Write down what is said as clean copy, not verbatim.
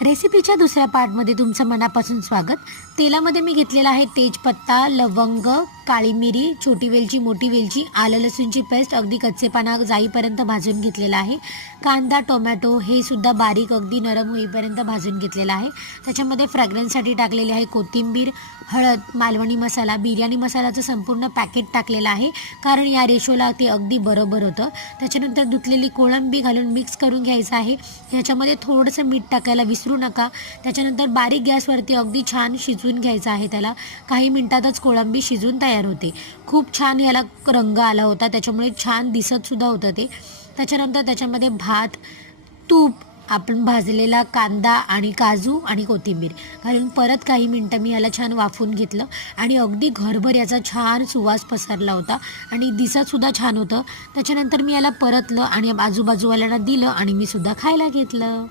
रेसिपीच्या दुसऱ्या पार्टमध्ये तुमचं मनापासून स्वागत. तेलामध्ये मी घेतलेला आहे तेजपत्ता, लवंग, काळी मिरी, छोटी वेलची, मोठी वेलची, आलं लसूणची पेस्ट अगदी कच्चेपणा जाईपर्यंत भाजून घेतलेला आहे. कांदा, टोमॅटो हे सुद्धा बारीक अगदी नरम होईपर्यंत भाजून घेतलेला आहे. त्याच्यामध्ये फ्रॅग्रन्ससाठी टाकलेले आहे कोथिंबीर, हळद, मालवणी मसाला, बिर्याणी मसाल्याचं संपूर्ण पॅकेट टाकलेलं आहे, कारण या रेशोला ते अगदी बरोबर होतं. त्याच्यानंतर धुतलेली कोळंबी घालून मिक्स करून घ्यायचं आहे. याच्यामध्ये थोडंसं मीठ टाकायला विसरू नका. त्याच्यानंतर बारीक गॅसवरती अगदी छान शिजवून घ्यायचं आहे. त्याला काही मिनिटातच कोळंबी शिजून तयार होते. खूप छान याला रंग आला होता, त्याच्यामुळे छान दिसतसुद्धा होतं ते. त्याच्यानंतर त्याच्यामध्ये भात, तूप, आपण भाजलेला कांदा आणि काजू आणि कोथिंबीर घालून परत काही मिनटं मी याला छान वाफवून घेतलं आणि अगदी घरभर याचा छान सुवास पसरला होता आणि दिसतसुद्धा छान होतं. त्याच्यानंतर मी याला परतलं आणि आजूबाजूवाल्यांना दिलं आणि मी सुद्धा खायला घेतलं.